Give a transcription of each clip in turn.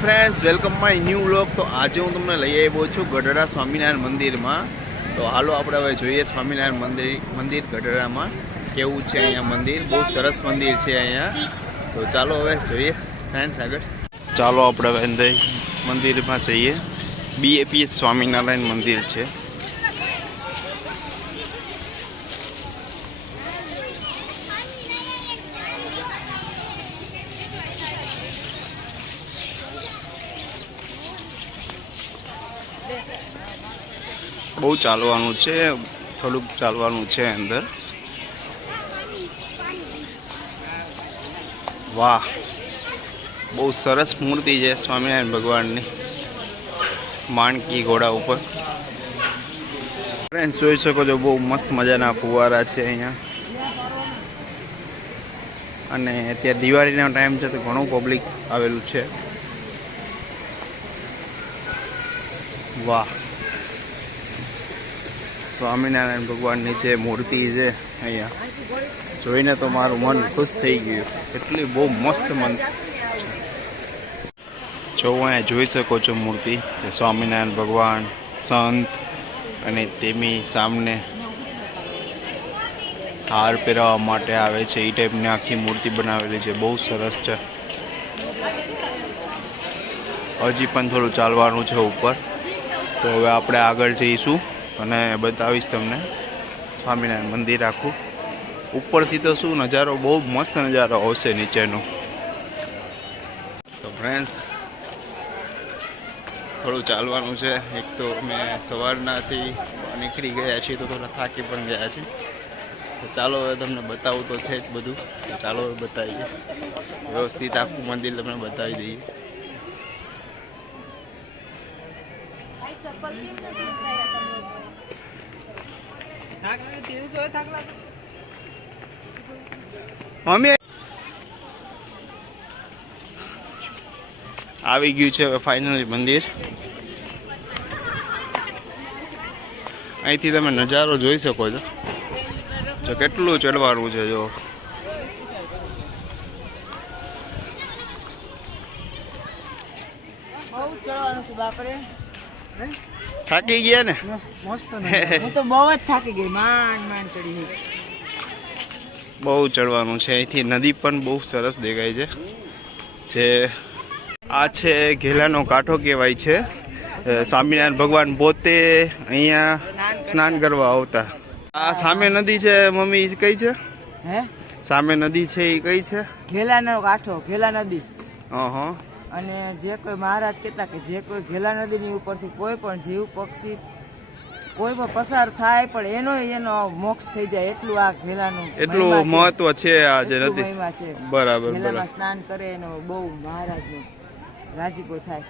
Friends, welcome my new vlog. તો આજે હું તમને લઈ આવ્યો છું ગઢડા સ્વામિનારાયણ મંદિરમાં. તો હાલો આપણે હવે જોઈએ સ્વામિનારાયણ મંદિર ગઢડામાં કેવું છે. અહીંયા મંદિર બહુ સરસ મંદિર છે અહીંયા. તો ચાલો હવે જોઈએ ફ્રેન્ડ્સ આગળ. ચાલો આપણે હવે અંદર મંદિરમાં જઈએ. BAPS સ્વામિનારાયણ મંદિર છે. બહુ ચાલવાનું છે, થોડુંક ચાલવાનું છે અંદર. વાહ, બહુ સરસ મૂર્તિ છે સ્વામિનારાયણ ભગવાનની માણકી ઘોડા ઉપર. ફ્રેન્ડ્સ જોઈ શકો છો, બહુ મસ્ત મજાના ફુવારા છે અહીંયા. અને અત્યારે દિવાળીનો ટાઈમ છે તો ઘણું પબ્લિક આવેલું છે. વાહ, સ્વામિનારાયણ ભગવાનની જે મૂર્તિ છે અહીંયા જોઈને તો મારું મન ખુશ થઈ ગયું. એટલી બહુ મસ્ત મન. જો અહીંયા જોઈ શકો છો મૂર્તિ, સ્વામિનારાયણ ભગવાન સંત અને તેમની સામને હાર પહેરાવવા માટે આવે છે એ ટાઈપની આખી મૂર્તિ બનાવેલી છે. બહુ સરસ છે. હજી પણ થોડું ચાલવાનું છે ઉપર. તો હવે આપણે આગળ જઈશું અને બતાવીશ તમને સ્વામિનારાયણ મંદિર આખું ઉપરથી. તો શું નજારો, બહુ મસ્ત નજારો આવશે નીચેનો. તો ફ્રેન્ડ્સ થોડું ચાલવાનું છે. એક તો મેં સવારનાથી નીકળી ગયા છીએ તો થોડા થાકી પણ ગયા છે. તો ચાલો હવે તમને બતાવું તો છે જ બધું. તો ચાલો હવે બતાવીએ વ્યવસ્થિત આખું મંદિર તમને બતાવી દઈએ. મમ્મી આવી ગયું છે હવે ફાઇનલી મંદિર. અહીંથી તમે નજારો જોઈ શકો છો. તો કેટલું ચડવાનું છે. જો થાકી ગયા ને? હું તો બહુ જ થાકી ગઈ. માંડ ચડી. બહુ ચડવાનું છે. અહીંથી નદી પણ બહુ સરસ દેખાય છે. જે આ છે ઘેલાનો કાંઠો કહેવાય છે. સ્વામિનારાયણ ભગવાન પોતે અહીંયા સ્નાન કરવા આવતા. આ સામે નદી છે મમ્મી, કઈ છે? હે, સામે નદી છે એ કઈ છે? ઘેલાનો કાંઠો, ઘેલા નદી. હા. અને જે કોઈ મહારાજ કહેતા કે જે કોઈ ઘેલા નદીની ઉપરથી કોઈ પણ જીવ પક્ષી કોઈ પણ પસાર થાય પણ એનો મોક્ષ થઈ જાય, એટલું આ ઘેલાનું એટલું મહત્વ છે. આ જે નદી મહિમા છે. બરાબર. ઘેલામાં સ્નાન કરે એનો બહુ મહારાજનો રાજીપો થાય.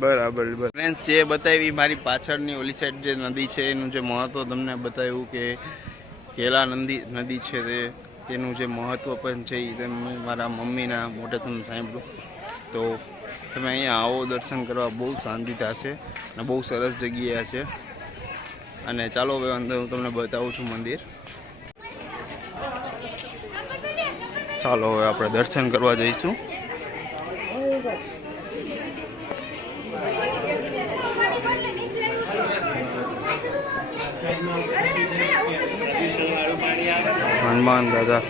બરાબર. ફ્રેન્ડ્સ, જે બતાવી મારી પાછળની ઓલી સાઈડ જે નદી છે એનું જે મહત્વ તમને બતાવ્યું કે ઘેલા નદી છે તેનું જે મહત્વ પણ છે એ તમે મારા મમ્મીના મોઢે તમને સાંભળ્યું. તો તમે અહીંયા આવો, દર્શન કરવા બહુ શાંતિ થશે અને બહુ સરસ જગ્યા છે. અને ચાલો હવે અંદર હું તમને બતાવું છું મંદિર. ચાલો હવે આપણે દર્શન કરવા જઈશું. હનુમાન દાદા.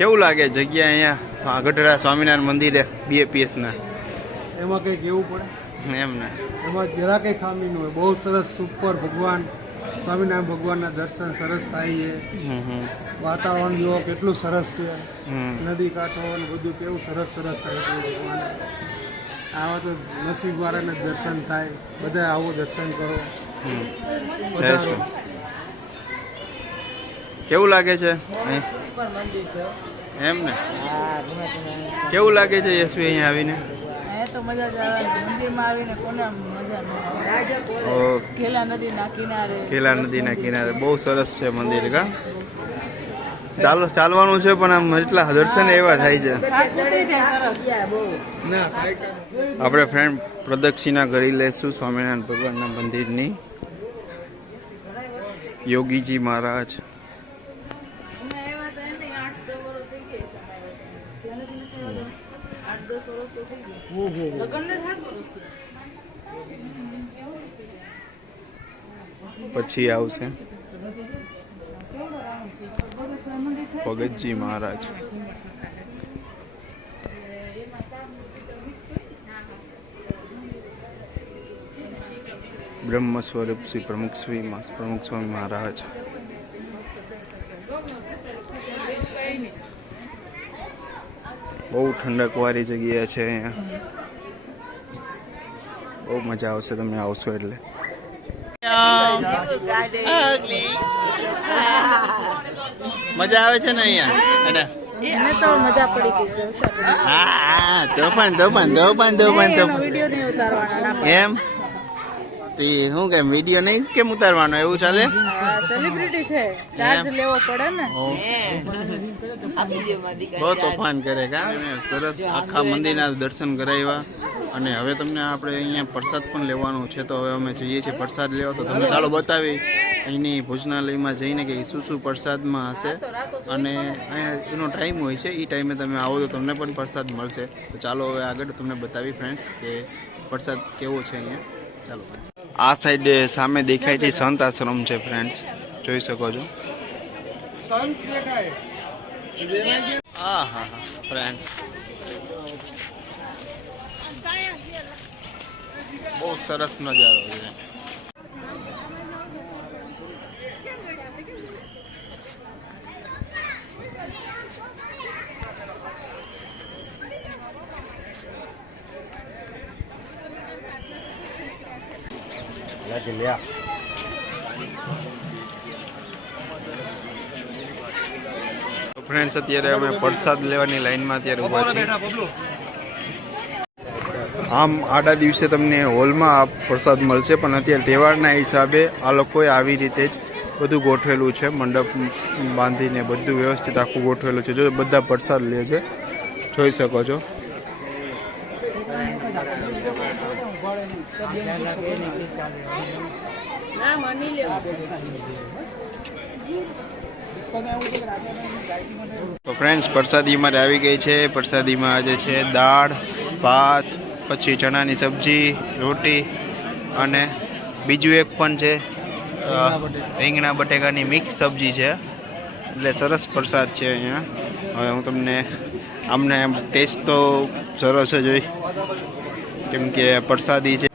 કેવું લાગે જગ્યા અહીંયા ગઢડા સ્વામિનારાયણ મંદિરે BAPS ના? એમાં કંઈક એવું પડે, એમ ને એમાં જરા કંઈ ખામી ન હોય. બહુ સરસ સુપર ભગવાન સ્વામિનારાયણ ભગવાનના દર્શન સરસ થાય છે. વાતાવરણ જો કેટલું સરસ છે, નદી કાંઠો અને બધું કેવું સરસ સરસ થાય છે ભગવાન. આવા તો નસીબવાળાને દર્શન થાય. બધા આવો દર્શન કરો. પધારો. કેવું લાગે છે અહીં? ઉપર મંદિર છે. એમ ને હા, ધીમે ધીમે. કેવું લાગે છે યશવી અહીંયા આવીને? તો મજા જ આવે મંદિરમાં આવીને કોને મજા ન આવે. ઓકે, ખેલા નદીના કિનારે કેલા નદીના કિનારે બહુ સરસ છે મંદિર કા? ચાલવાનું છે પણ આમ એટલા દર્શન એવા થાય છે. ના કાંઈ કાંઈ આપણે ફ્રેન્ડ પ્રદક્ષિણા કરી લેશું સ્વામિનારાયણ ભગવાનના મંદિરની. યોગીજી મહારાજ પછી આવશે ભગતજી મહારાજ. બ્રહ્મ સ્વરૂપ શ્રી પ્રમુખ સ્વામી મહારાજ. બહુ ઠંડક વાળી જગ્યા છે અહીંયા. બહુ મજા આવશે તમને આવશો એટલે. મજા આવે છે ને અહીંયા? અને મને તો મજા પડી ગઈ જલસા પડી. હા, તોફાન વિડીયો નહીં ઉતારવાના ના એમ તે શું કે વિડીયો નહીં કેમ ઉતારવાનો? એવું ચાલે? સેલિબ્રિટી છે, ચાર્જ લેવો પડે ને. બહુ તોફાન કરે કા? સરસ આખા મંદિરના દર્શન કરાવ્યા. અને હવે તમને આપણે અહીંયા પ્રસાદ પણ લેવાનો છે, તો હવે અમે જઈએ છીએ પ્રસાદ લેવા. તો તમને ચાલો બતાવી અહીંની ભોજનાલયમાં જઈને કે શું શું પ્રસાદમાં હશે અને અહીંયા એનો ટાઈમ હોય છે. એ ટાઈમે તમે આવો તો તમને પણ પ્રસાદ મળશે. તો ચાલો હવે આગળ તમને બતાવી ફ્રેન્ડ્સ કે પ્રસાદ કેવો છે અહીંયા. ચાલો આ સાઈડ સામે દેખાય છે સંત આશ્રમ છે ફ્રેન્ડ્સ, જોઈ શકો છો. હા હા હા ફ્રેન્ડ્સ, બહુ સરસ નજારો છે. ફ્રેન્ડ્સ અત્યારે અમે પ્રસાદ લેવાની લાઈનમાં અત્યારે ઊભા છીએ. આમ આડા દિવસે તમને હોલમાં આ પ્રસાદ મળશે, પણ અત્યારે તહેવારના હિસાબે આ લોકોએ આવી રીતે જ બધું ગોઠવેલું છે. મંડપ બાંધીને બધું વ્યવસ્થિત આખું ગોઠવેલું છે. જો બધા પ્રસાદ લે છે, જોઈ શકો છો. તો ફ્રેન્ડ્સ પ્રસાદી અમારે આવી ગઈ છે. પ્રસાદીમાં આજે છે દાળ, ભાત, પછી ચણાની સબ્જી, રોટી અને બીજું એક પણ છે રીંગણા બટેકાની મિક્સ સબ્જી છે. એટલે સરસ પ્રસાદ છે અહીંયા. હવે હું તમને આમને ટેસ્ટ તો સરસ જ હોય કેમ કે પ્રસાદી છે.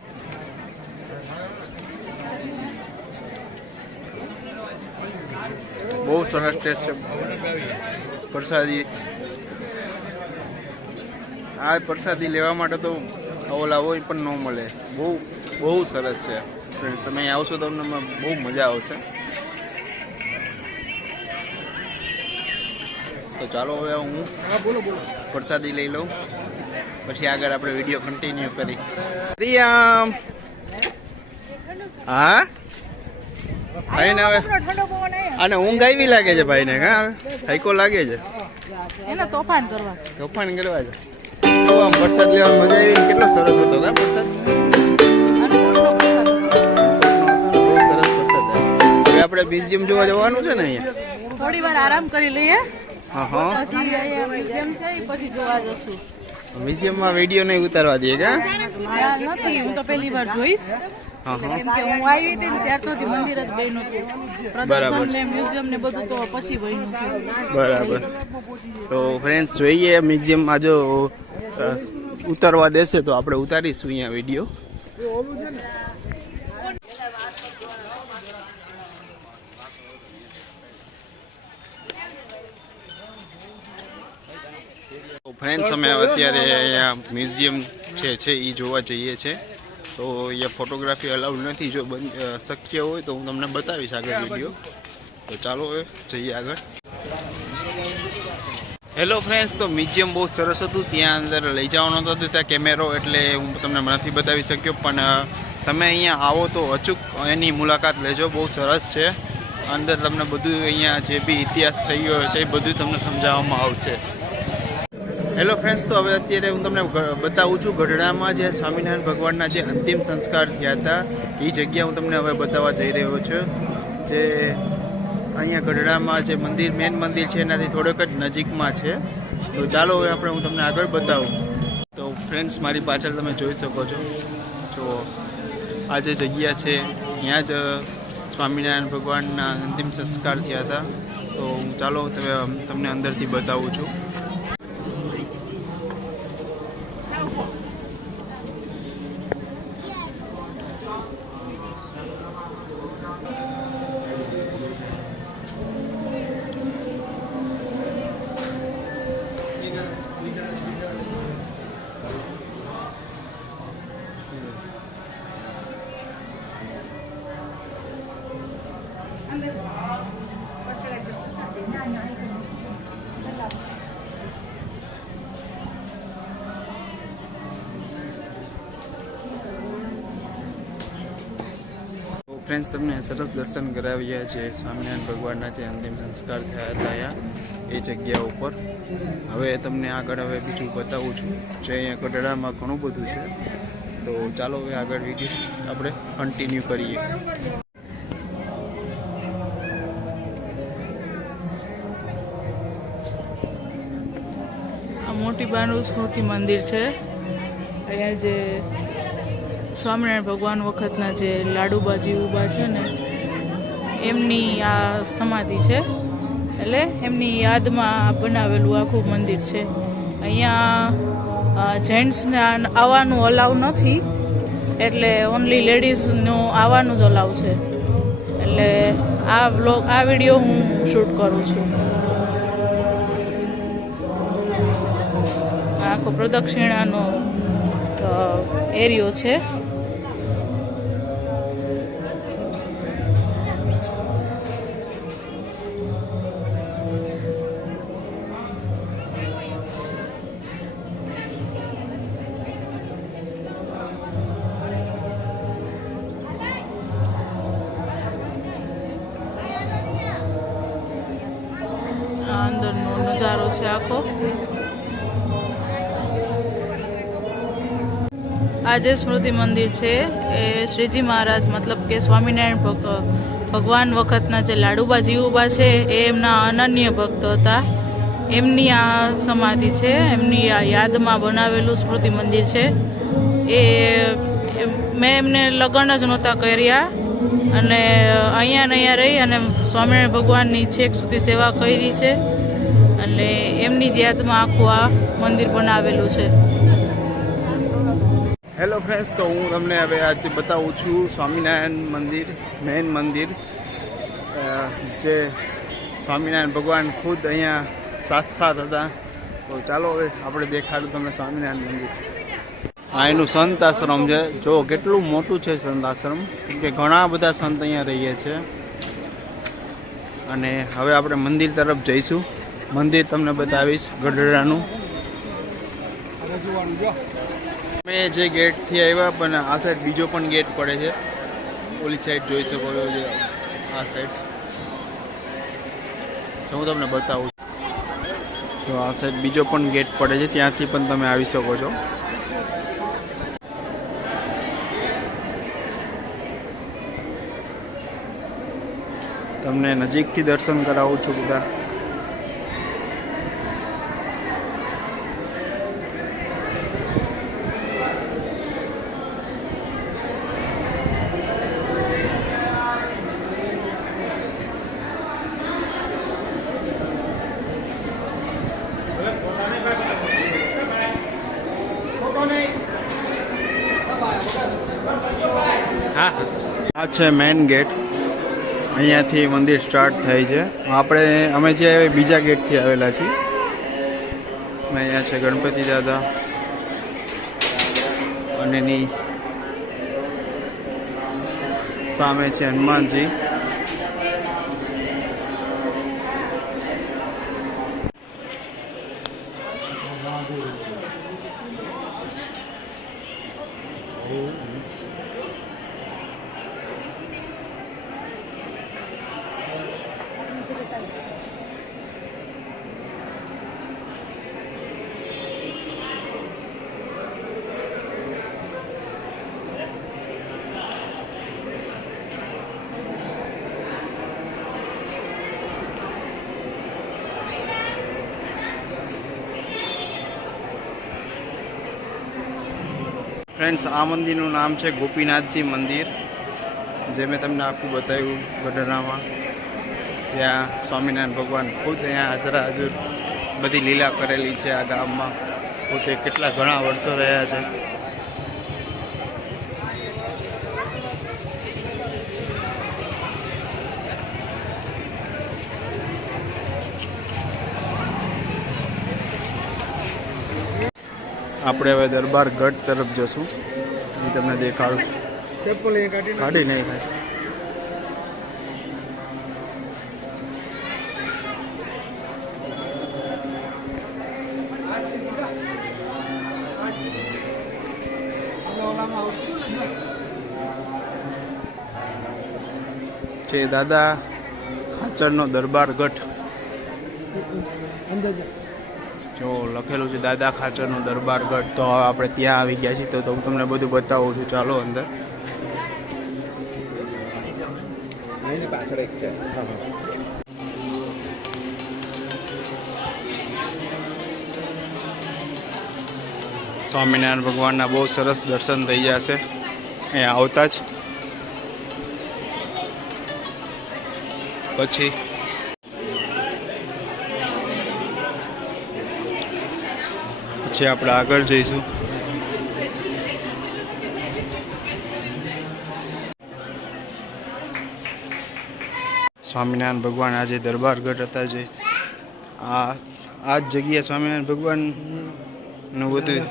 બહુ સરસ ટેસ્ટ છે પ્રસાદી. આ પ્રસાદી લેવા માટે તો ઓલા હોય પણ ન મળે. બહુ સરસ છે. તમે અહીં આવશો તો તમને બહુ મજા આવશે. તો ચાલો હવે હું પ્રસાદી લઈ લઉં, પછી આગળ આપણે વિડીયો કન્ટિન્યુ કરી. પ્રિયામ હા ભાઈને હવે અને ઊંઘ આવી લાગે છે ભાઈને. કા હવે થાઈકો લાગે છે? એને તોફાન કરવા છે. તોફાન કરવા છે. આમ વરસાદ લેવાની મજા આવી. કેટલો સરસ હતો કા વરસાદ? બહુ સરસ વરસાદ આવ્યો. હવે આપણે મ્યુઝિયમ જોવા જવાનું છે ને અહીંયા. થોડી વાર આરામ કરી લઈએ, હા હા. પછી અહીંયા મ્યુઝિયમ છે ઈ પછી જોવા જશું. મ્યુઝિયમમાં વિડીયો નહીં ઉતારવા દઈએ કા? નથી, હું તો પહેલી વાર જોઈશ. હા હા કેમ કે હું આવી હતી ને ત્યારથી મંદિર જ બન્યું હતું. પ્રદર્શન ને મ્યુઝિયમ ને બધું તો પછી બન્યું છે. બરાબર. તો ફ્રેન્ડ્સ જોઈએ મ્યુઝિયમમાં જો ઉતારવા દેશે તો આપણે ઉતારીશું અહીંયા વિડીયો. ફ્રેન્ડ્સ અમે અત્યારે અહીંયા મ્યુઝિયમ છે એ જોવા જઈએ છીએ. તો અહીંયા ફોટોગ્રાફી અલાઉડ નથી. જો શક્ય હોય તો હું તમને બતાવીશ આગળ વિડીયો. તો ચાલો હવે જઈએ આગળ. હેલો ફ્રેન્ડ્સ, તો મ્યુઝિયમ બહુ સરસ હતું. ત્યાં અંદર લઈ જવાનો નહોતો ત્યાં કેમેરો, એટલે હું તમને નથી બતાવી શક્યો. પણ તમે અહીંયા આવો તો અચૂક એની મુલાકાત લેજો. બહુ સરસ છે. અંદર તમને બધું અહીંયા જે બી ઇતિહાસ થઈ ગયો છે એ બધું તમને સમજાવવામાં આવશે. હેલો ફ્રેન્ડ્સ, તો હવે અત્યારે હું તમને બતાવું છું ગઢડામાં જે સ્વામિનારાયણ ભગવાનના જે અંતિમ સંસ્કાર થયા હતા એ જગ્યા હું તમને હવે બતાવવા જઈ રહ્યો છું. જે અહીંયા ગઢડામાં જે મંદિર મેન મંદિર છે એનાથી થોડોક જ નજીકમાં છે. તો ચાલો હવે હું તમને આગળ બતાવું. તો ફ્રેન્ડ્સ, મારી પાછળ તમે જોઈ શકો છો. જો આ જે જગ્યા છે ત્યાં જ સ્વામિનારાયણ ભગવાનના અંતિમ સંસ્કાર થયા હતા. તો ચાલો તમને અંદરથી બતાવું છું. ફ્રેન્ડ્સ, તમને સરસ દર્શન કરાવ્યા છે સ્વામિનારાયણ ભગવાનના જે અંતિમ સંસ્કાર થયા હતા એ જગ્યા ઉપર. હવે તમને આગળ બીજું બતાવું છું જે અહીંયા ગઢડામાં ઘણું બધું છે. તો ચાલો હવે આગળ વિડીયો આપણે કન્ટિન્યુ કરીએ. આ મોટી બાનું સ્મૃતિ મંદિર છે. અહીંયા જે સ્વામિનારાયણ ભગવાન વખતના જે લાડુબાજી ઊભા છે ને એમની આ સમાધિ છે. એટલે એમની યાદમાં બનાવેલું આખું મંદિર છે. અહીંયા જેન્ટ્સને આવવાનું અલાવ નથી, એટલે ઓનલી લેડીઝનું આવવાનું જ અલાવ છે. એટલે આ વિડીયો હું શૂટ કરું છું. આખો પ્રદક્ષિણાનો એરિયો છે. અંદરનો નજારો છે આખો. આ જે સ્મૃતિ મંદિર છે એ શ્રીજી મહારાજ મતલબ કે સ્વામિનારાયણ ભગવાન વખતના જે લાડુબાજી ઊભા છે એ એમના અનન્ય ભક્ત હતા. એમની આ સમાધિ છે. એમની આ યાદમાં બનાવેલું સ્મૃતિ મંદિર છે. એ મેં એમને લગ્ન જ નહોતા કર્યા અને અહીંયા રહી અને સ્વામિનારાયણ ભગવાનની છેક સુધી સેવા કરી છે. એટલે એમની જ યાદમાં આખું આ મંદિર બનાવેલું છે. હેલો ફ્રેન્ડ્સ, તો હું તમને હવે આજે બતાવું છું સ્વામિનારાયણ મંદિર, મેન મંદિર. જે સ્વામિનારાયણ ભગવાન ખુદ અહીંયા સાક્ષાત હતા. તો ચાલો હવે આપણે દેખાડું તમને સ્વામિનારાયણ મંદિર. આ એનું સંત આશ્રમ છે. જો કેટલું મોટું છે સંત આશ્રમ, કેમ કે ઘણા બધા સંત અહીંયા રહીએ છે. અને હવે આપણે મંદિર તરફ જઈશું. મંદિર તમને બતાવીશ ગઢડાનું. અમે જે ગેટથી આવ્યા પણ આ સાઈડ બીજો પણ ગેટ પડે છે. ઓલી સાઈડ જોઈ શકો છો, આ સાઈડ. તો હું તમને બતાવું. તો આ સાઈડ બીજો પણ ગેટ પડે છે, ત્યાંથી પણ તમે આવી શકો છો. તમને નજીકથી દર્શન કરાવું છું બધા. આ છે મેઇન ગેટ. અહીંયાથી મંદિર સ્ટાર્ટ થાય છે. અમે જે બીજા ગેટથી આવેલા છીએ. અહીંયા છે ગણપતિ દાદા અને એની સામે છે હનુમાનજી. ફ્રેન્ડ્સ, આ મંદિરનું નામ છે ગોપીનાથજી મંદિર, જે મેં તમને આખું બતાવ્યું ગઢડામાં, જ્યાં સ્વામિનારાયણ ભગવાન ખુદ અહીંયા હાજર બધી લીલા કરેલી છે. આ ગામમાં પોતે કેટલા ઘણા વર્ષો રહ્યા છે. આપણે હવે દરબાર ગઢ તરફ જશું. એ તમને દેખાડું. કાઢી નહીં થાય. છે દાદા ખાચરનો દરબાર ગઢ. જો લખેલું છે દાદા ખાચરનો દરબાર ગઢ. તો હવે આપણે ત્યાં આવી ગયા છીએ, તો હું તમને બધું બતાવું છું. ચાલો અંદર. સ્વામિનારાયણ ભગવાનના બહુ સરસ દર્શન થઈ જશે અહીંયા આવતા જ. પછી આપણે આગળ જઈશું. સ્વામિનારાયણ ભગવાન આજે દરબાર ગઢ હતા, જે આ જ જગ્યાએ સ્વામિનારાયણ ભગવાનનું બધું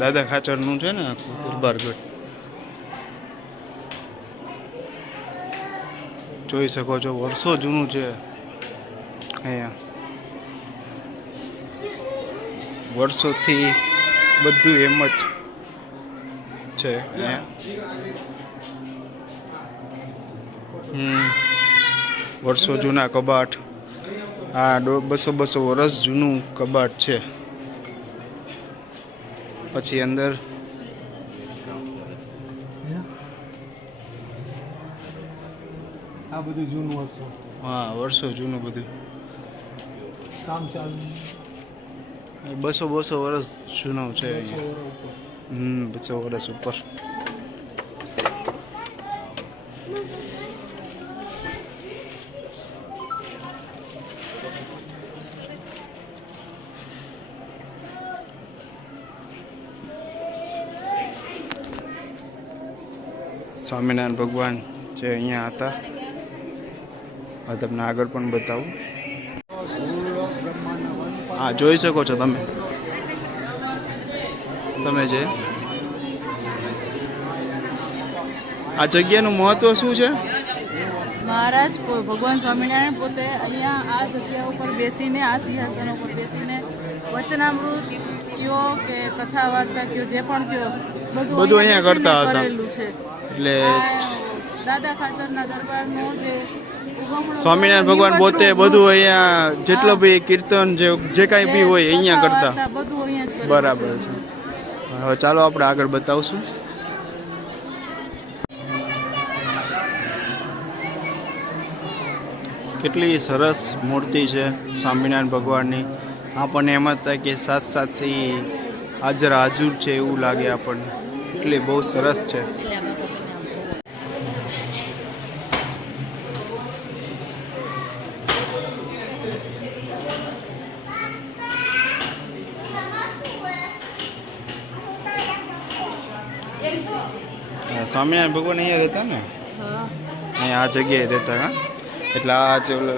દાદા ખાચરનું છે ને આખું દરબાર ગઢ. જોઈ શકો છો, વર્ષો જૂનું છે અહીંયા. વર્ષોથી બધું એમ જ છે અહીંયા. વર્ષો જૂના કબાટ. આ 200 વર્ષ જૂનું કબાટ છે. પછી અંદર આ બધું જૂનું હશે. હા, વર્ષો જૂનું બધું કામ ચાલુ. 200 વર્ષ જૂનું છે. 200 વર્ષ ઉપર. સ્વામિનારાયણ ભગવાન જે અહીંયા હતા, આ તમને આગળ પણ બતાવું. હા, જોઈ શકો છો તમે જે આ જગ્યાનું મહત્વ શું છે? મહારાજ ભગવાન સ્વામિનારાયણ પોતે અહીંયા આ જગ્યા ઉપર બેસીને, આ સિંહાસન ઉપર બેસીને વચનામૃત કયો કે કથા વાર્તા કયો, જે પણ કયો બધું અહીંયા કરતા હતા. એટલે દાદા ખાચરના દરબારનો જે સ્વામિનારાયણ ભગવાન પોતે બધું અહીંયા જેટલો બી કીર્તન જે કાંઈ બી હોય અહીંયા કરતા. બરાબર છે. હવે ચાલો આપણે આગળ બતાવશું. કેટલી સરસ મૂર્તિ છે સ્વામિનારાયણ ભગવાનની. આપણને એમ જ થાય કે સાક્ષાત હાજર છે એવું લાગે આપણને. એટલે બહુ સરસ છે. સ્વામિનારાયણ ભગવાન અહીંયા રહેતા ને? હા અહીંયા આ જગ્યાએ રહેતા હા એટલે આ જે ઓલો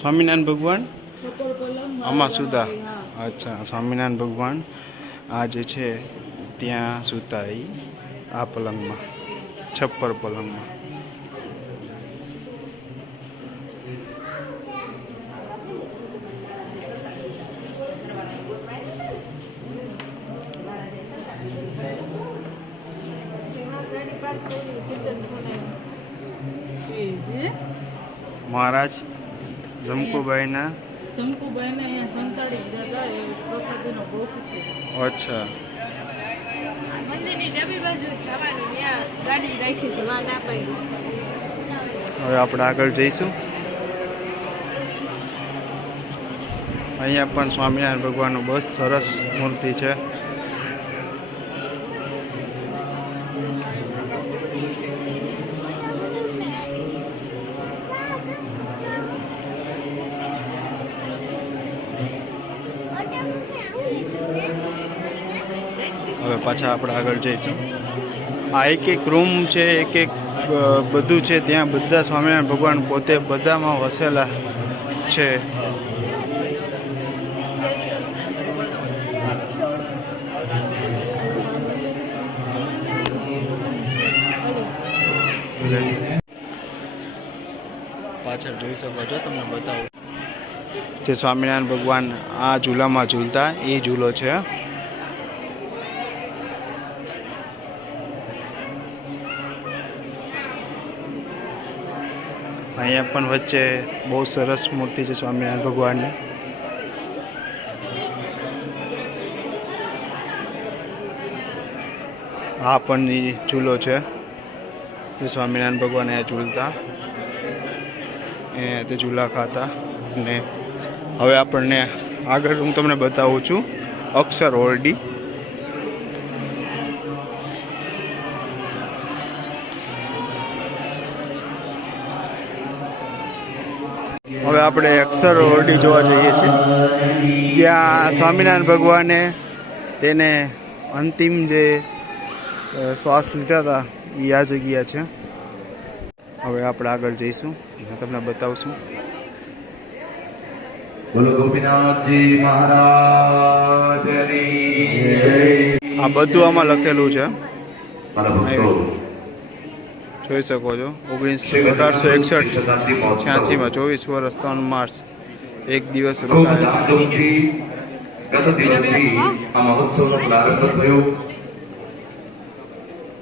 સ્વામિનારાયણ ભગવાન આમાં સુતા અચ્છા સ્વામિનારાયણ ભગવાન આ જે છે ત્યાં સુતા એ આ પલંગમાં છપ્પર પલંગમાં મહારાજ જમકુભાઈના જમકુભાઈને અહીંયા સંતાડી દીધા હતા એ પ્રસાદીનો ભોગ છે. અચ્છા મંદિરની ડાબી બાજુ જવાનું ત્યાં ગાડી રાખી છે માં ના પાડી. હવે આપણે આગળ જઈશું. અહીંયા પણ સ્વામિનારાયણ ભગવાનનું બસ સરસ મૂર્તિ છે. હવે પાછા આપણે આગળ જઈશું. આ એક એક રૂમ છે, એક એક બધું છે, ત્યાં બધા સ્વામિનારાયણ ભગવાન પોતે બધામાં વસેલા છે. પાછળ જોઈ શકો છો, તમને બતાવું. જે સ્વામિનારાયણ ભગવાન આ ઝૂલામાં ઝૂલતા એ ઝૂલો છે. અહીંયા પણ વચ્ચે બહુ સરસ મૂર્તિ છે સ્વામિનારાયણ ભગવાનની. આ પણ ઝૂલો છે, જે સ્વામિનારાયણ ભગવાન અહીંયા ઝૂલતા, તે ઝૂલા ખાતા. ને હવે આપણને આગળ હું તમને બતાવું છું અક્ષર ઓરડી. હવે આપણે અક્ષર ઓરડી જોવા જઈએ છીએ, જ્યાં સ્વામિનારાયણ ભગવાને તેને અંતિમ જે શ્વાસ લીધા હતા એ આ જગ્યા છે. હવે આપણે આગળ જઈશું, તમને બતાવશું. બોલો ગોપીનાથજી મહારાજની. આ બધું આમાં લખેલું છે, મારા ભક્તો, જોઈ શકો છો. 1861 86માં 24 વર્ષ 3 માર્ચ એક દિવસ ખૂબ રોકાયા. ધામધૂમથી ગત દિવસથી આ મહોત્સવનો પ્રારંભ થયો.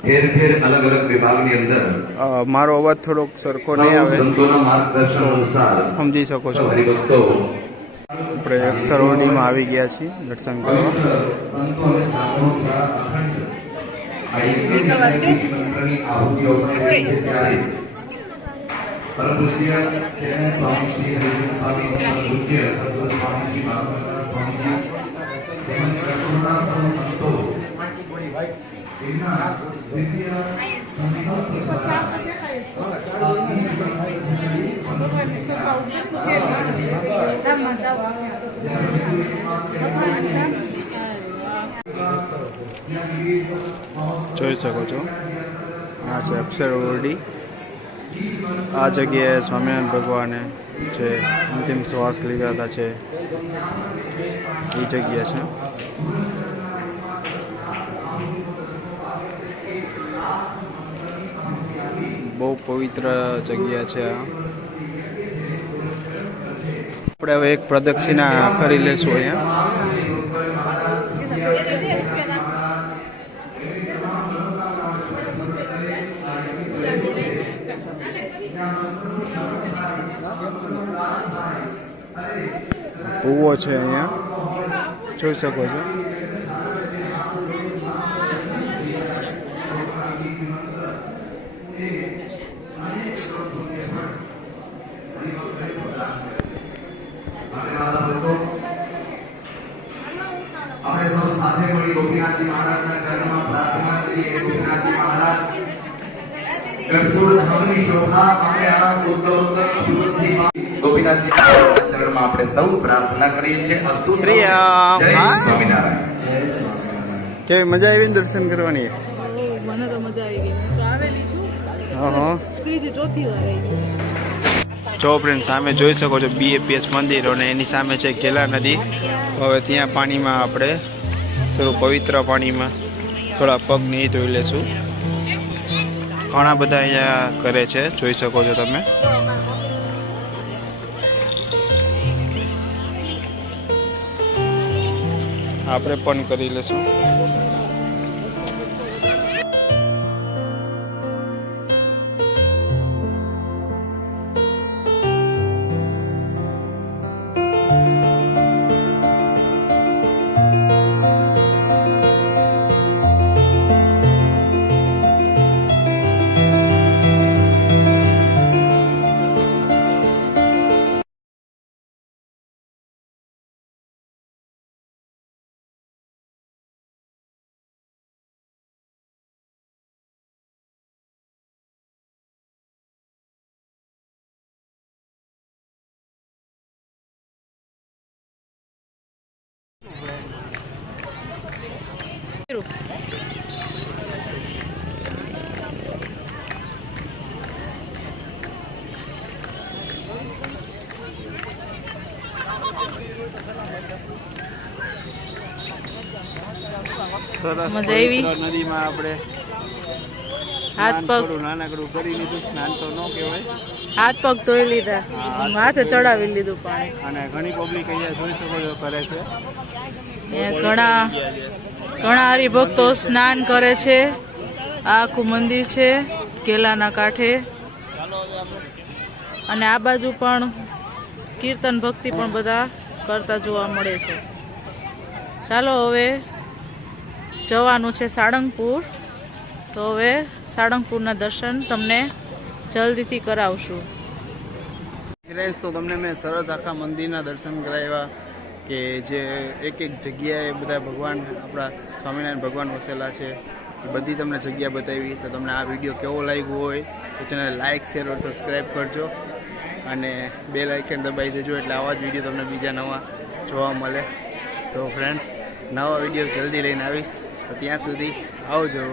ઠેર ઠેર અલગ અલગ વિભાગની અંદર મારો અવાજ થોડોક સરખો નહીં આવે, સંતોના માર્ગદર્શન અનુસાર સમજી શકો છો. હરિભક્તો આપણે અક્ષર ઓરડીમાં આવી ગયા છીએ દર્શન કરવા. સંતો અને ઠાકોરો દ્વારા અખંડ આ યજ્ઞ મંત્રની આહુતિઓ અપાઈ રહી છે ત્યારે પરમ પૂજ્ય ચેતન સ્વામી શ્રી હરિભક્ત સ્વામી પરમ પૂજ્ય સદગુરુ સ્વામી શ્રી માધવદાસ સ્વામીજી તેમજ કરુણા સર્વ સંતો એમના દિવ્ય સંકલ્પ દ્વારા જોઈ શકો છો, આ છે અક્ષર ઓરડી. આ જગ્યાએ સ્વામિનારાયણ ભગવાને જે અંતિમ શ્વાસ લીધા હતા છે એ જગ્યા છે. બહુ પવિત્ર જગ્યા છે આ. આપણે હવે એક પ્રદક્ષિણા કરી લેશું અહીંયા. કૂવો છે અહીંયા, જોઈ શકો છો. આપણે સૌ સાથે મળી ગોપીનાથજી મહારાજના ચરણમાં પ્રાર્થના કરીએ. ગોપીનાથજી મહારાજ કર્પૂર ધામની શોભા આપણે આ ઉત્તરોત્તર અભિવૃદ્ધિમાં ગોપીનાથજી ચરણમાં આપણે સૌ પ્રાર્થના કરીએ છીએ. અસ્તુ શ્રી રામ. જય હા? સ્વામિનારાયણ. કેવી મજા આવી ને દર્શન કરવાની? મને તો મજા આવી ગઈ. હું તો આવેલી છું હા. ત્રીજી ચોથી વાર આવી. જો ફ્રેન્ડ સામે જોઈ શકો છો BAPS મંદિર અને એની સામે છે ઘેલા નદી. તો હવે ત્યાં પાણીમાં આપણે થોડું પવિત્ર પાણીમાં થોડા પગ નહીં ધોઈ લેશું. ઘણા બધા અહીંયા કરે છે, જોઈ શકો છો તમે. આપણે પણ કરી લેશું. સરસ મજા આવી? પવિત્ર નદીમાં આપણે હાથ સ્નાન પગ થોડું નાનકડું કરી લીધું. સ્નાન તો ન કહેવાય. હાથ પગ ધોઈ લીધા, માથે ચડાવી લીધું પાણી. અને ઘણી પબ્લિક અહીંયા જોઈ શકો છો કરે છે. અહીંયા ઘણા હરિભક્તો સ્નાન કરે છે. આ આખું મંદિર છે કેલાના કાંઠે. અને આ બાજુ પણ કીર્તન ભક્તિ પણ બધા કરતા જોવા મળે છે. ચાલો હવે જવાનું છે સાળંગપુર. તો હવે સાળંગપુરના દર્શન તમને જલ્દીથી કરાવશું. ફ્રેન્ડ્સ, તો તમને મેં સરસ આખા મંદિરના દર્શન કરાવ્યા કે જે એક એક જગ્યાએ બધા ભગવાન, આપણા સ્વામિનારાયણ ભગવાન વસેલા છે. એ બધી તમને જગ્યા બતાવી. તો તમને આ વિડીયો કેવો લાગ્યો હોય તો ચેનલ લાઇક, શેર અને સબસ્ક્રાઈબ કરજો અને બેલ આઇકન દબાવી દેજો, એટલે આવા જ વિડીયો તમને બીજા નવા જોવા મળે. તો ફ્રેન્ડ્સ, નવા વિડીયો જલ્દી લઈને આવીશ. તો ત્યાં સુધી આવજો.